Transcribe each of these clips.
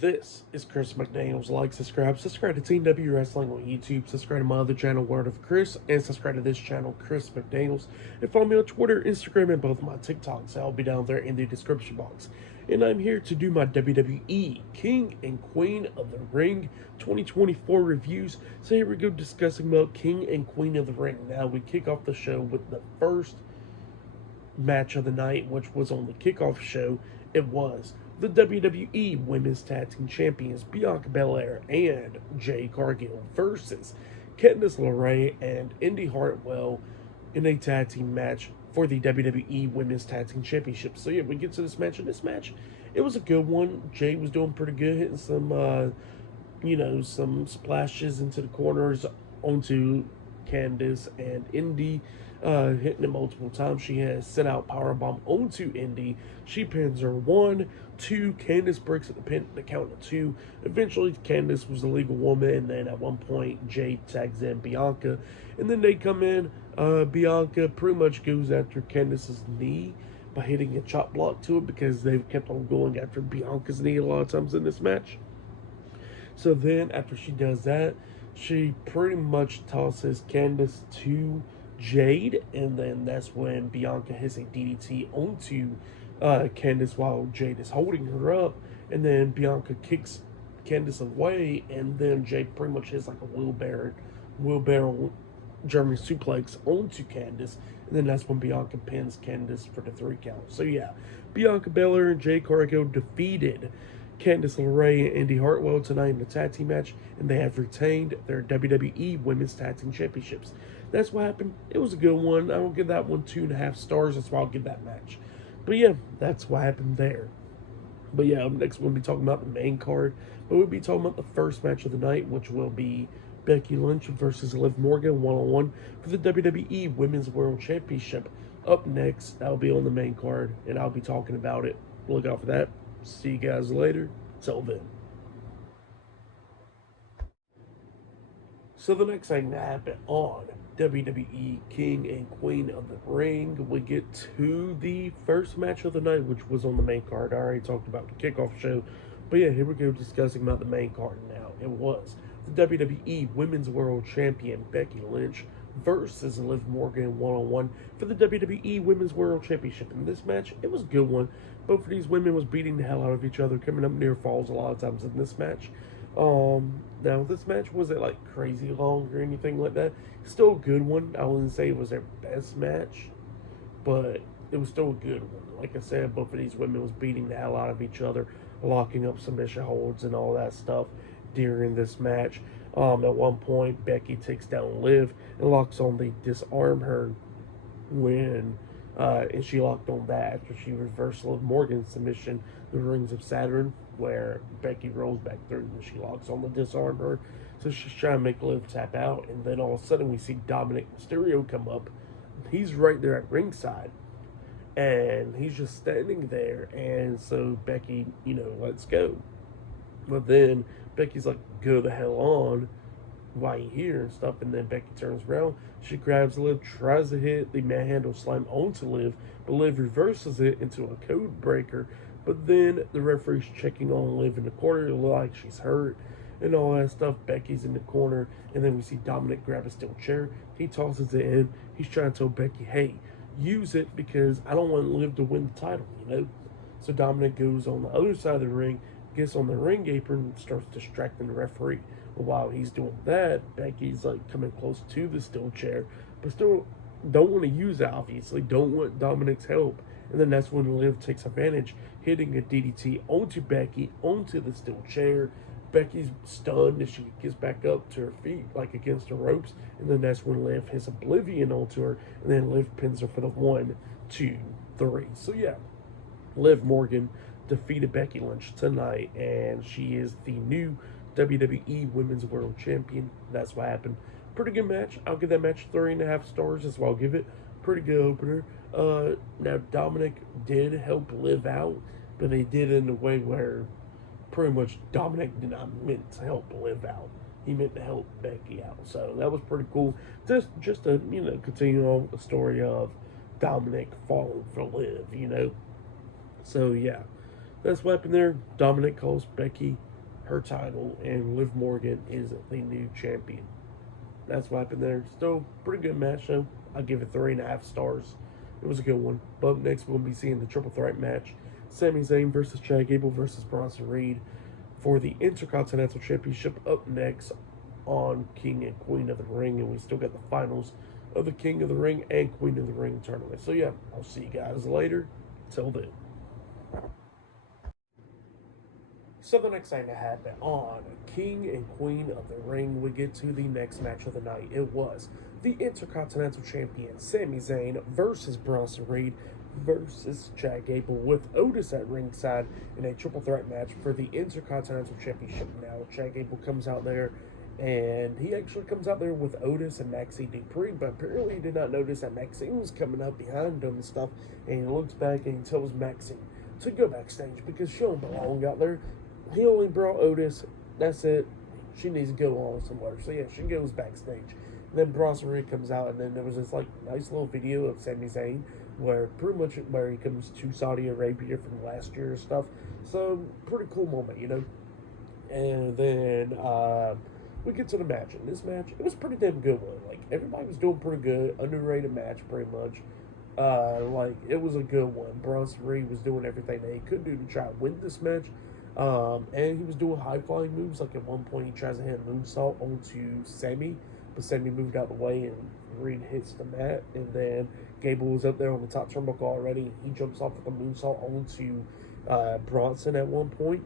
This is Chris McDaniels. Like, subscribe to Team W Wrestling on YouTube, subscribe to my other channel, Word of Chris, and subscribe to this channel, Chris McDaniels. And follow me on Twitter, Instagram, and both my TikToks. I'll be down there in the description box. And I'm here to do my WWE King and Queen of the Ring 2024 reviews. So here we go, discussing about King and Queen of the Ring. Now we kick off the show with the first match of the night, which was on the kickoff show. It was the WWE Women's Tag Team Champions Bianca Belair and Jade Cargill versus Candice LeRae and Indy Hartwell in a tag team match for the WWE Women's Tag Team Championship. So yeah, we get to this match, and this match, it was a good one. Jade was doing pretty good, hitting some splashes into the corners onto Candice, and Indy hitting it multiple times. She has set out powerbomb onto Indy. She pins her 1, 2. Candice breaks at the count of 2. Eventually, Candice was the legal woman, and then at one point, Jade tags in Bianca, and then they come in. Bianca pretty much goes after Candice's knee by hitting a chop block to it, because they've kept on going after Bianca's knee a lot of times in this match. So then, after she does that, she pretty much tosses Candice to Jade, and then that's when Bianca hits a DDT onto Candice while Jade is holding her up, and then Bianca kicks Candice away, and then Jade pretty much hits like a wheelbarrow German suplex onto Candice, and then that's when Bianca pins Candice for the 3 count. So yeah, Bianca Belair and Jade Cargill defeated Candice LeRae and Indy Hartwell tonight in the tag team match, and they have retained their WWE Women's Tag Team Championships. That's what happened. It was a good one. I will give that one 2.5 stars. That's why I'll give that match. But yeah, that's what happened there. But yeah, next we'll be talking about the main card. But we'll be talking about the first match of the night, which will be Becky Lynch versus Liv Morgan one-on-one for the WWE Women's World Championship. Up next, that'll be on the main card, and I'll be talking about it. Look out for that. See you guys later. Till then. So the next thing that happened on WWE King and Queen of the Ring, we get to the first match of the night, which was on the main card. I already talked about the kickoff show, but yeah, here we go, discussing about the main card now. It was the WWE Women's World Champion Becky Lynch versus Liv Morgan one-on-one for the WWE Women's World Championship. In this match, it was a good one. Both of these women was beating the hell out of each other, coming up near falls a lot of times in this match. Now this match wasn't like crazy long or anything like that. Still a good one. I wouldn't say it was their best match, but it was still a good one. Like I said, both of these women was beating the hell out of each other, locking up submission holds and all that stuff during this match. At one point, Becky takes down Liv and locks on the disarm her and she locked on that after she reversed Liv Morgan's submission, the Rings of Saturn, where Becky rolls back through and she locks on the disarm her. So she's trying to make Liv tap out, and then all of a sudden we see Dominic Mysterio come up. He's right there at ringside, and he's just standing there, and so Becky, lets go. But then Becky's like, go the hell on, why you here and stuff, and then Becky turns around, she grabs Liv, tries to hit the manhandle slam onto Liv, but Liv reverses it into a code breaker. But then the referee's checking on Liv in the corner, like she's hurt and all that stuff. Becky's in the corner, and then we see Dominic grab a steel chair. He tosses it in. He's trying to tell Becky, hey, use it, because I don't want Liv to win the title. So Dominic goes on the other side of the ring, gets on the ring apron, and starts distracting the referee. While he's doing that, Becky's like coming close to the steel chair, but still don't want to use it, obviously. Don't want Dominic's help. And then that's when Liv takes advantage, hitting a DDT onto Becky, onto the steel chair. Becky's stunned and she gets back up to her feet, like against the ropes. And then that's when Liv hits Oblivion onto her, and then Liv pins her for the 1, 2, 3. So yeah, Liv Morgan defeated Becky Lynch tonight, and she is the new WWE Women's World Champion. That's what happened. Pretty good match. I'll give that match 3.5 stars. That's what I'll give it. Pretty good opener. Now Dominic did help Liv out, but he did it in a way where pretty much Dominic did not meant to help Liv out. He meant to help Becky out. So that was pretty cool. Just to continue on the story of Dominic falling for Liv. So yeah, that's what happened there. Dominic calls Becky her title, and Liv Morgan is the new champion. That's what happened there. Still pretty good match though. I'll give it 3.5 stars. It was a good one. But up next, we're going to be seeing the triple threat match: Sami Zayn versus Chad Gable versus Bronson Reed for the Intercontinental Championship. Up next on King and Queen of the Ring, and we still got the finals of the King of the Ring and Queen of the Ring tournament. So yeah, I'll see you guys later. Till then. So the next thing that happened on King and Queen of the Ring, we get to the next match of the night. It was the Intercontinental Champion Sami Zayn versus Bronson Reed versus Chad Gable, with Otis at ringside in a triple threat match for the Intercontinental Championship. Now Chad Gable comes out there, and he actually comes out there with Otis and Maxine Dupree, but apparently he did not notice that Maxine was coming up behind him and stuff, and he looks back and he tells Maxine to go backstage because she don't belong out there. He only brought Otis. That's it. She needs to go on somewhere. So yeah, she goes backstage. Then Bronson Reed comes out, and then there was this like nice little video of Sami Zayn where pretty much where he comes to Saudi Arabia from last year and stuff. So pretty cool moment, you know. And then we get to the match. And this match, it was a pretty damn good one. Like everybody was doing pretty good. Underrated match, pretty much. Like it was a good one. Bronson Reed was doing everything that he could do to try to win this match. And he was doing high flying moves. Like at one point, he tries to hit a moonsault onto Sami, but Sami moved out of the way and Reed hits the mat. And then Gable was up there on the top turnbuckle already. He jumps off with a moonsault onto Bronson at one point.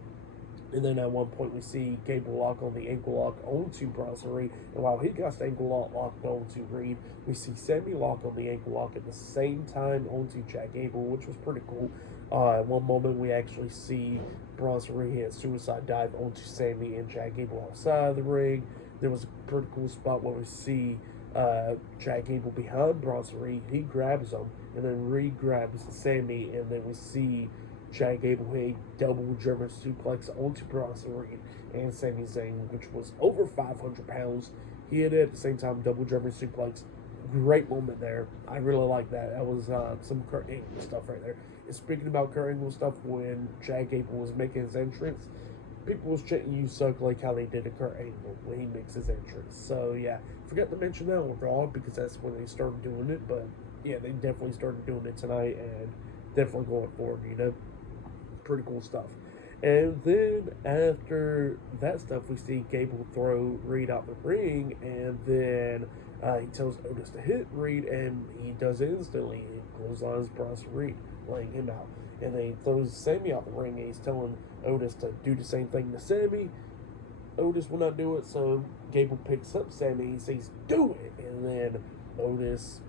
And then at one point, we see Gable lock on the ankle lock onto Bronson Reed. And while he got the ankle lock locked onto Reed, we see Sami lock on the ankle lock at the same time onto Chad Gable, which was pretty cool. At one moment, we actually see Bronson Reed hit a suicide dive onto Sami and Chad Gable outside of the ring. There was a pretty cool spot where we see Chad Gable behind Bronson Reed. He grabs him, and then Reed grabs Sami, and then we see Chad Gable hit a double German suplex onto Bronson Reed and Sami Zayn, which was over 500 pounds. He hit it at the same time, double German suplex. Great moment there. I really like that. That was some Kurt Angle stuff right there. And speaking about Kurt Angle stuff, when Chad Gable was making his entrance, people was chanting "You suck" like how they did to Kurt Angle when he makes his entrance. So yeah, forgot to mention that on Raw because that's when they started doing it. But yeah, they definitely started doing it tonight and definitely going forward, you know. Pretty cool stuff. And then after that stuff, we see Gable throw Reed out the ring, and then he tells Otis to hit Reed, and he does it instantly. He clotheslines Bronson Reed, laying him out. And then he throws Sami out the ring, and he's telling Otis to do the same thing to Sami. Otis will not do it, so Gable picks up Sami. He says, "Do it!" And then Otis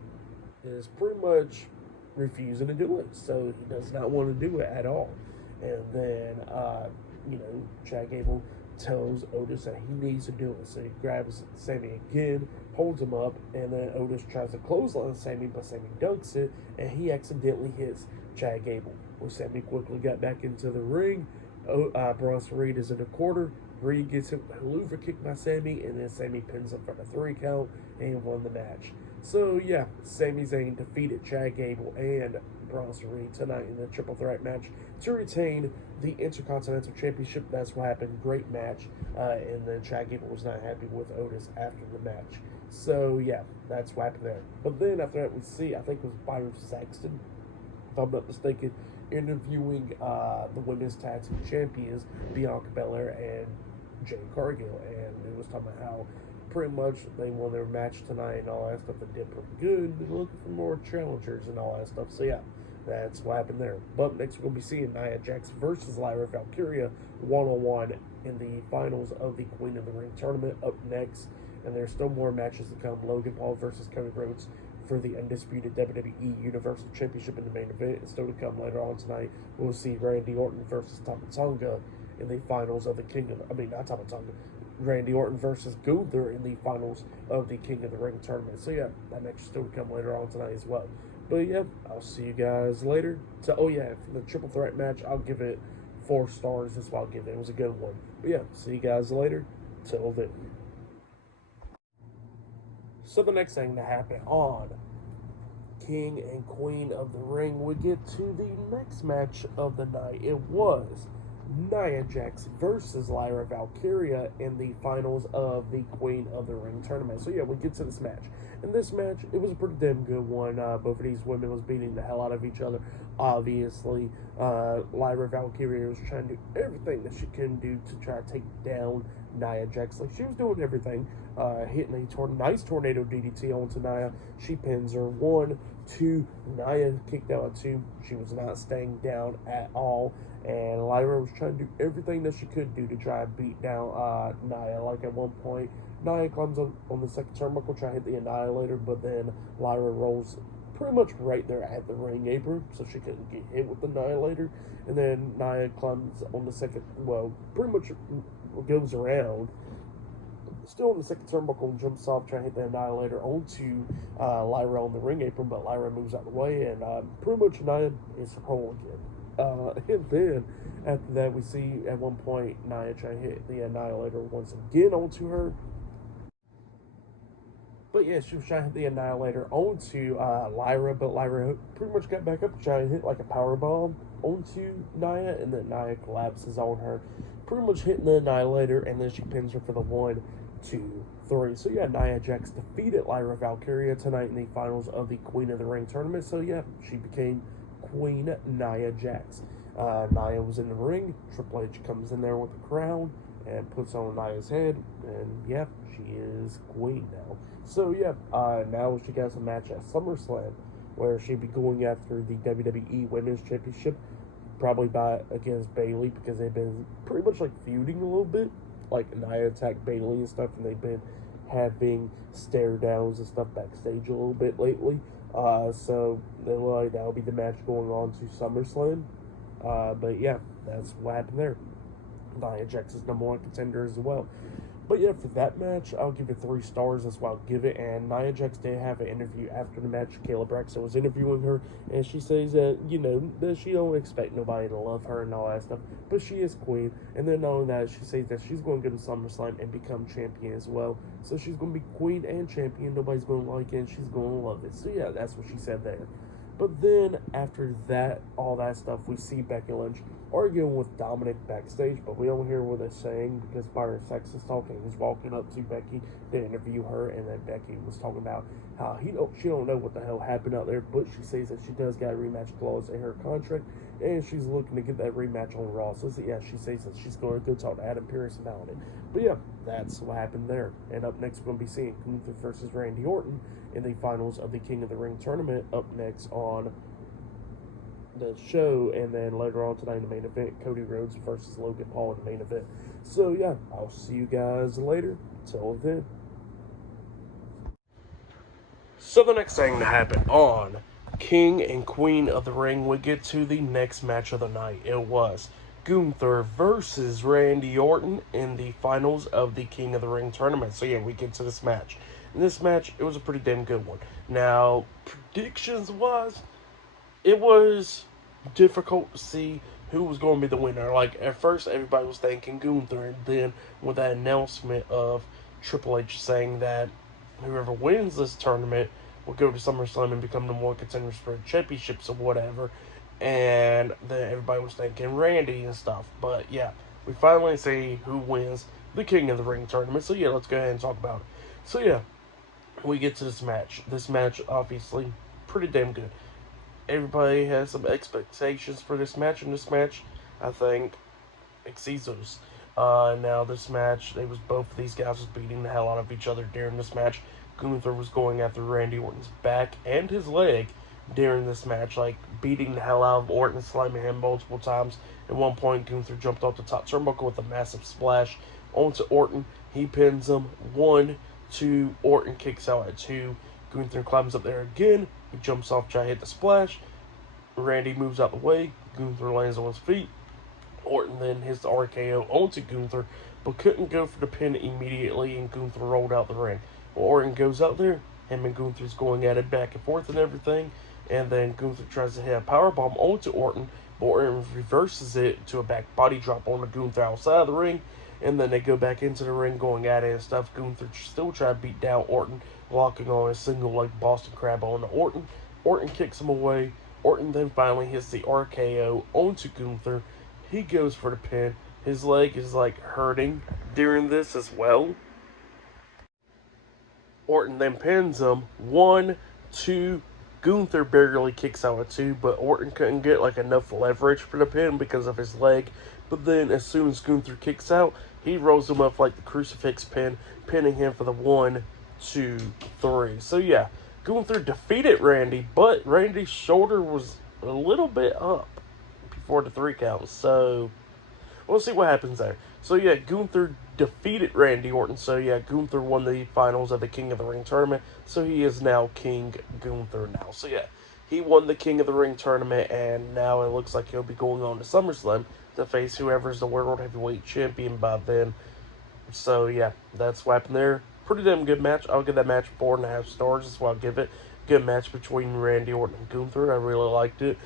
is pretty much refusing to do it, so he does not want to do it at all. And then, Chad Gable tells Otis that he needs to do it. So he grabs Sami again, holds him up, and then Otis tries to clothesline Sami, but Sami dunks it, and he accidentally hits Chad Gable. Well, Sami quickly got back into the ring. Bronson Reed is in a quarter. Reed gets him a louver kick by Sami, and then Sami pins him for the 3 count and won the match. So yeah, Sami Zayn defeated Chad Gable and Bronson Reed tonight in the triple threat match to retain the Intercontinental Championship. That's what happened. Great match. And then Chad Gable was not happy with Otis after the match. So yeah, that's what happened there. But then after that, we see, I think it was Byron Saxton, if I'm not mistaken, interviewing the women's tag team champions, Bianca Belair and Jade Cargill. And it was talking about how pretty much they won their match tonight and all that stuff. They did pretty good. They're looking for more challengers and all that stuff. So yeah, that's what happened there. But next we're going to be seeing Nia Jax versus Lyra Valkyria one-on-one in the finals of the Queen of the Ring tournament up next. And there's still more matches to come. Logan Paul versus Cody Rhodes for the undisputed WWE Universal Championship in the main event. And still to come later on tonight, we'll see Randy Orton versus Tama Tonga in the finals of the not Tama Tonga, Randy Orton versus Gunther in the finals of the King of the Ring tournament. So yeah, that match is still to come later on tonight as well. But yeah, I'll see you guys later. So, for the triple threat match, I'll give it 4 stars. That's what I'll give it. It was a good one. But yeah, see you guys later. Till then. So the next thing to happen on King and Queen of the Ring, we get to the next match of the night. It was Nia Jax versus Lyra Valkyria in the finals of the Queen of the Ring tournament. So yeah, we get to this match. In this match, it was a pretty damn good one. Both of these women was beating the hell out of each other. Obviously, Lyra Valkyria was trying to do everything that she can do to try to take down Nia Jax. Like, she was doing everything. Hitting a nice tornado DDT onto Nia. She pins her. 1, 2. Nia kicked out at 2. She was not staying down at all. And Lyra was trying to do everything that she could do to try to beat down Nia. Like, at one point, Nia climbs on the second turnbuckle, try to hit the Annihilator, but then Lyra rolls pretty much right there at the ring apron, so she couldn't get hit with the Annihilator. And then Nia climbs on the second, well, pretty much goes around, still on the second turnbuckle, and jumps off, trying to hit the Annihilator onto Lyra on the ring apron, but Lyra moves out of the way, and pretty much Nia is whole again. And then after that, we see at one point Nia try to hit the Annihilator once again onto her. But yeah, she was trying to hit the Annihilator onto Lyra, but Lyra pretty much got back up and tried to hit like a power bomb onto Nia, and then Nia collapses on her, pretty much hitting the Annihilator, and then she pins her for the 1, 2, 3. So yeah, Nia Jax defeated Lyra Valkyria tonight in the finals of the Queen of the Ring tournament. So yeah, she became Queen Nia Jax. Nia was in the ring. Triple H comes in there with the crown and puts on Nia's head, and yeah, she is queen now. So yeah, now she gets a match at SummerSlam where she'd be going after the WWE Women's Championship, probably against Bayley, because they've been pretty much like feuding a little bit. Like, Nia attacked Bayley and stuff, and they've been having stare downs and stuff backstage a little bit lately. So that'll be the match going on to SummerSlam. But yeah, that's what happened there. Nia Jax is #1 contender as well. But yeah, for that match, I'll give it 3 stars. That's what I'll give it. And Nia Jax did have an interview after the match. Kayla Braxton was interviewing her, and she says that, that she don't expect nobody to love her and all that stuff, but she is queen. And then not only that, she says that she's going to go to SummerSlam and become champion as well. So she's going to be queen and champion. Nobody's going to like it, and she's going to love it. So yeah, that's what she said there. But then, after that, all that stuff, we see Becky Lynch arguing with Dominic backstage, but we don't hear what they're saying because Byron Sax is talking. He's walking up to Becky to interview her, and then Becky was talking about how she don't know what the hell happened out there, but she says that she does got a rematch clause in her contract, and she's looking to get that rematch on Raw. So yeah, she says that she's going to go talk to Adam Pearce about it. But yeah, that's what happened there. And up next, we're going to be seeing Gunther versus Randy Orton in the finals of the King of the Ring tournament up next on the show, and then later on tonight in the main event, Cody Rhodes versus Logan Paul in the main event. So yeah, I'll see you guys later. Till then. So the next thing to happen on King and Queen of the Ring, we get to the next match of the night. It was Gunther versus Randy Orton in the finals of the King of the Ring tournament. So yeah, we get to this match. In this match, it was a pretty damn good one. Now, predictions-wise, it was difficult to see who was going to be the winner. Like, at first, everybody was thinking Gunther, and then with that announcement of Triple H saying that whoever wins this tournament will go to SummerSlam and become the #1 contenders for championships or whatever, and then everybody was thinking Randy and stuff. But yeah, we finally see who wins the King of the Ring tournament. So yeah, let's go ahead and talk about it. So yeah, we get to this match. This match, obviously, pretty damn good. Everybody has some expectations for this match, and this match, I think, exceeds those. Now, this match, both of these guys was beating the hell out of each other during this match. Gunther was going after Randy Orton's back and his leg during this match, like beating the hell out of Orton, slamming him multiple times. At one point, Gunther jumped off the top turnbuckle with a massive splash onto Orton. He pins him. 1, 2, Orton kicks out at 2. Gunther climbs up there again. He jumps off, try to hit the splash. Randy moves out the way. Gunther lands on his feet. Orton then hits the RKO onto Gunther, but couldn't go for the pin immediately, and Gunther rolled out the ring. Well, Orton goes out there. Him and Gunther's going at it back and forth and everything. And then Gunther tries to hit a powerbomb onto Orton, but Orton reverses it to a back body drop onto Gunther outside of the ring. And then they go back into the ring going at it and stuff. Gunther still trying to beat down Orton, locking on a single leg Boston Crab onto Orton. Orton kicks him away. Orton then finally hits the RKO onto Gunther, He goes for the pin. His leg is like hurting during this as well. Orton then pins him. 1, 2. Gunther barely kicks out at 2, but Orton couldn't get like enough leverage for the pin because of his leg. But then as soon as Gunther kicks out, he rolls him up like the crucifix pin, pinning him for the 1, 2, 3. So yeah, Gunther defeated Randy, but Randy's shoulder was a little bit up before the 3 count. So we'll see what happens there. So yeah, Gunther defeated Randy Orton. So yeah, Gunther won the finals of the King of the Ring tournament. So he is now King Gunther now. So yeah, he won the King of the Ring tournament, and now it looks like he'll be going on to SummerSlam to face whoever's the World Heavyweight Champion by then. So yeah, that's what happened there. Pretty damn good match. I'll give that match 4.5 stars. That's what I'll give it. Good match between Randy Orton and Gunther. I really liked it.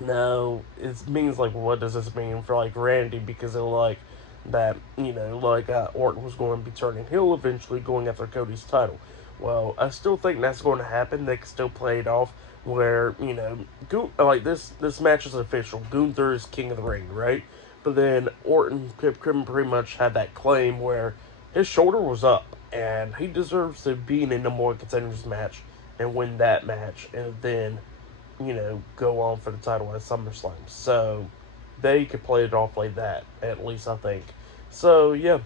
Now, it means, like, what does this mean for, like, Randy? Because of, like, that, Orton was going to be turning heel eventually, going after Cody's title. Well, I still think that's going to happen. They can still play it off where, this match is official. Gunther is King of the Ring, right? But then Orton pretty much had that claim where his shoulder was up, and he deserves to be in a number one contenders match and win that match, and then go on for the title at SummerSlam. So they could play it off like that, at least I think. So yeah,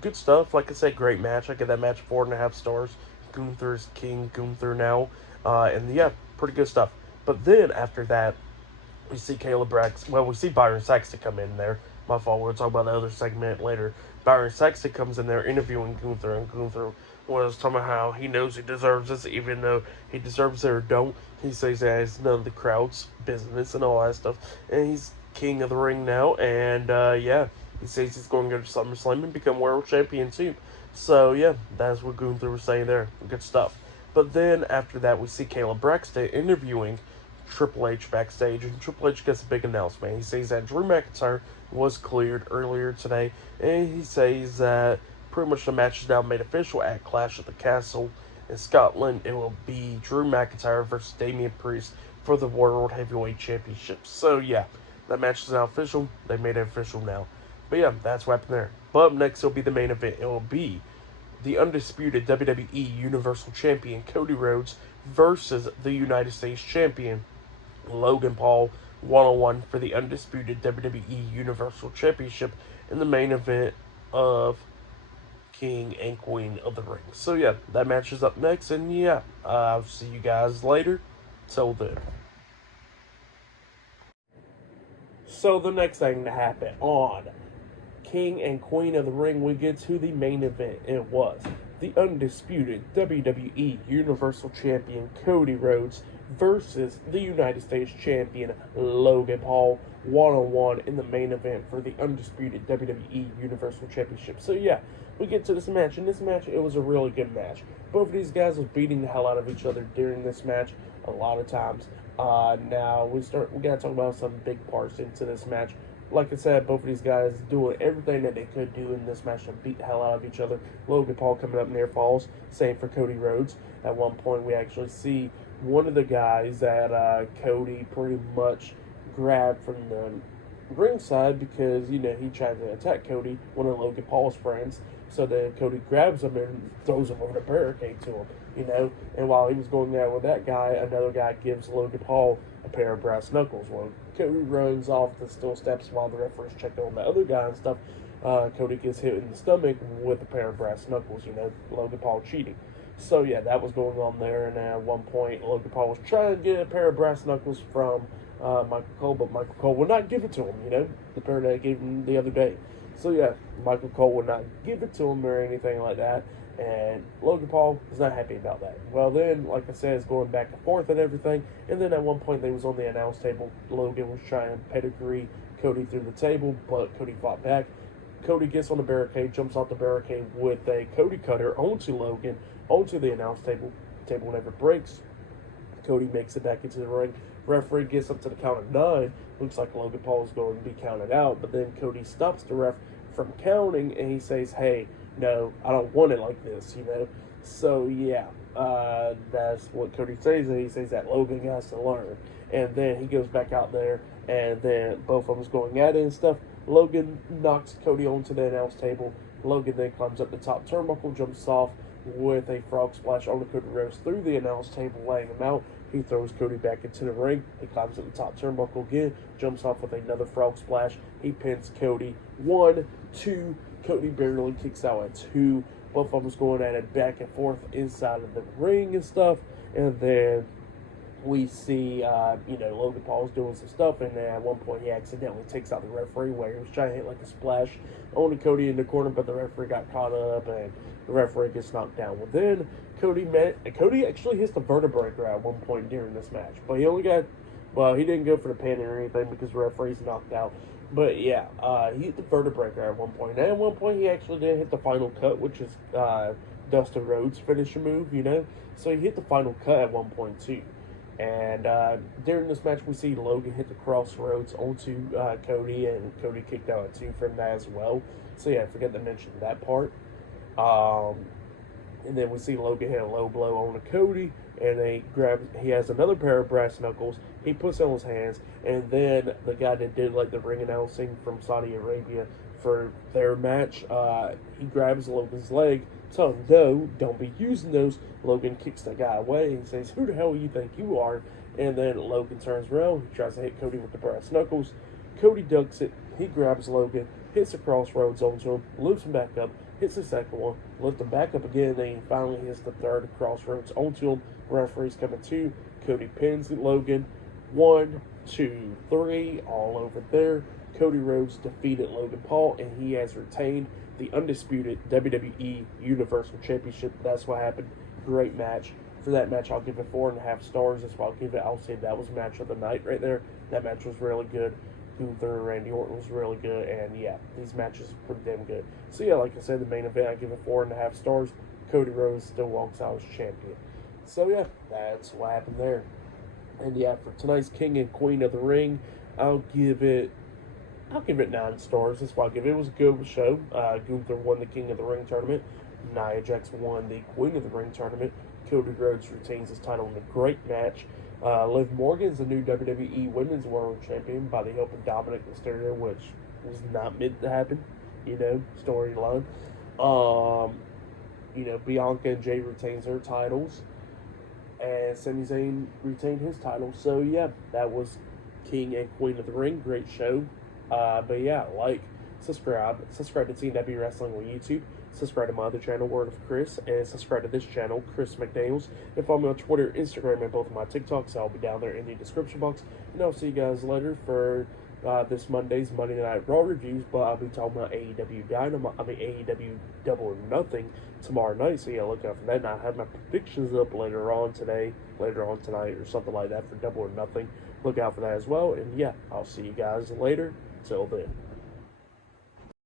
good stuff. Like I said, great match. I give that match 4.5 stars. Gunther's King Gunther now, and yeah, pretty good stuff. But then after that, we see we see Byron Saxton come in there. My fault. We'll talk about the other segment later. Byron Saxton comes in there interviewing Gunther, and Gunther was talking about how he knows he deserves this, even though he deserves it or don't. He says that it's none of the crowd's business and all that stuff. And he's King of the Ring now, and yeah, he says he's going to go to SummerSlam and become World Champion too. So yeah, that's what Gunther was saying there. Good stuff. But then after that, we see Caleb Braxton interviewing Triple H backstage, and Triple H gets a big announcement. He says that Drew McIntyre was cleared earlier today, and he says that pretty much the match is now made official at Clash at the Castle in Scotland. It will be Drew McIntyre versus Damian Priest for the World Heavyweight Championship. So yeah, that match is now official. They made it official now. But yeah, that's what happened there. But up next will be the main event. It will be the undisputed WWE Universal Champion Cody Rhodes versus the United States Champion Logan Paul, 1-on-1 for the undisputed WWE Universal Championship in the main event of King and Queen of the Ring. So yeah, that match is up next, and yeah, I'll see you guys later. Till then. So the next thing to happen on King and Queen of the Ring, we get to the main event. It was the undisputed WWE Universal Champion Cody Rhodes versus the United States Champion Logan Paul, 1-on-1 in the main event for the undisputed WWE Universal Championship. So yeah, we get to this match. In this match, it was a really good match. Both of these guys was beating the hell out of each other during this match a lot of times. Now we gotta talk about some big parts into this match. Like I said, both of these guys doing everything that they could do in this match to beat the hell out of each other. Logan Paul coming up near falls. Same for Cody Rhodes. At one point, we actually see one of the guys that Cody pretty much grabbed from the ringside because, he tried to attack Cody, one of Logan Paul's friends. So then Cody grabs him and throws him over the barricade to him, And while he was going there with that guy, another guy gives Logan Paul a pair of brass knuckles. Well, Cody runs off the steel steps while the referee's checking on the other guy and stuff. Cody gets hit in the stomach with a pair of brass knuckles, Logan Paul cheating. So yeah, that was going on there, and at one point, Logan Paul was trying to get a pair of brass knuckles from Michael Cole, but Michael Cole would not give it to him, the pair that I gave him the other day. So yeah, Michael Cole would not give it to him or anything like that, and Logan Paul is not happy about that. Well then, like I said, it's going back and forth and everything, and then at one point they was on the announce table. Logan was trying to pedigree Cody through the table, but Cody fought back. Cody gets on the barricade, jumps off the barricade with a Cody cutter onto Logan, onto the announce table. The table never breaks. Cody makes it back into the ring. Referee gets up to the count of 9. Looks like Logan Paul is going to be counted out, but then Cody stops the ref from counting, and he says, hey, no, I don't want it like this, So yeah, that's what Cody says, and he says that Logan has to learn. And then he goes back out there, and then both of them's going at it and stuff. Logan knocks Cody onto the announce table. Logan then climbs up the top turnbuckle, jumps off with a frog splash on the Cody Rhodes through the announce table, laying him out. He throws Cody back into the ring. He climbs up the top turnbuckle again, jumps off with another frog splash. He pins Cody. 1, 2. Cody barely kicks out at 2. Both of them going at it back and forth inside of the ring and stuff. And then we see, Logan Paul's doing some stuff, and then at one point he accidentally takes out the referee where he was trying to hit like a splash on Cody in the corner, but the referee got caught up, and the referee gets knocked down. Well, then Cody actually hits the vertebrae at one point during this match, but he didn't go for the pin or anything because the referee's knocked out. But yeah, he hit the vertebrae at one point, and at one point he actually did hit the final cut, which is Dustin Rhodes' finisher move, So he hit the final cut at one point too. And during this match, we see Logan hit the crossroads onto Cody, and Cody kicked out at 2 from that as well. So yeah, I forgot to mention that part. And then we see Logan hit a low blow on Cody, and he has another pair of brass knuckles. He puts on his hands, and then the guy that did like the ring announcing from Saudi Arabia for their match, he grabs Logan's leg, tells him, no, don't be using those. Logan kicks the guy away and says, who the hell do you think you are? And then Logan turns around, he tries to hit Cody with the brass knuckles. Cody ducks it, he grabs Logan, hits the crossroads onto him, lifts him back up, hits the second one, lifts him back up again, and then he finally hits the third crossroads onto him. Referee's coming to. Cody pins Logan. 1, 2, 3, all over there. Cody Rhodes defeated Logan Paul, and he has retained the undisputed WWE Universal Championship. That's what happened. Great match. For that match, I'll give it 4.5 stars. That's what I'll say that was match of the night right there. That match was really good. Gunther and Randy Orton was really good, and yeah, these matches are pretty damn good. So yeah, like I said, the main event, I give it 4.5 stars. Cody Rhodes still walks out as champion. So yeah, that's what happened there. And yeah, for tonight's King and Queen of the Ring, I'll give it 9 stars. That's why I give it. It was a good show. Gunther won the King of the Ring tournament. Nia Jax won the Queen of the Ring tournament. Cody Rhodes retains his title in a great match. Liv Morgan's the new WWE Women's World Champion by the help of Dominic Mysterio, which was not meant to happen, storyline. Bianca and Jay retains their titles, and Sami Zayn retained his title. So yeah, that was King and Queen of the Ring. Great show. But yeah, subscribe to TNW Wrestling on YouTube. Subscribe to my other channel, Word of Chris, and subscribe to this channel, Chris McDaniels. And follow me on Twitter, Instagram, and both of my TikToks. I'll be down there in the description box. And I'll see you guys later for this Monday's Monday Night Raw reviews. But I'll be talking about AEW Double or Nothing tomorrow night. So yeah, look out for that. And I have my predictions up later on tonight, or something like that for Double or Nothing. Look out for that as well. And yeah, I'll see you guys later. Till then.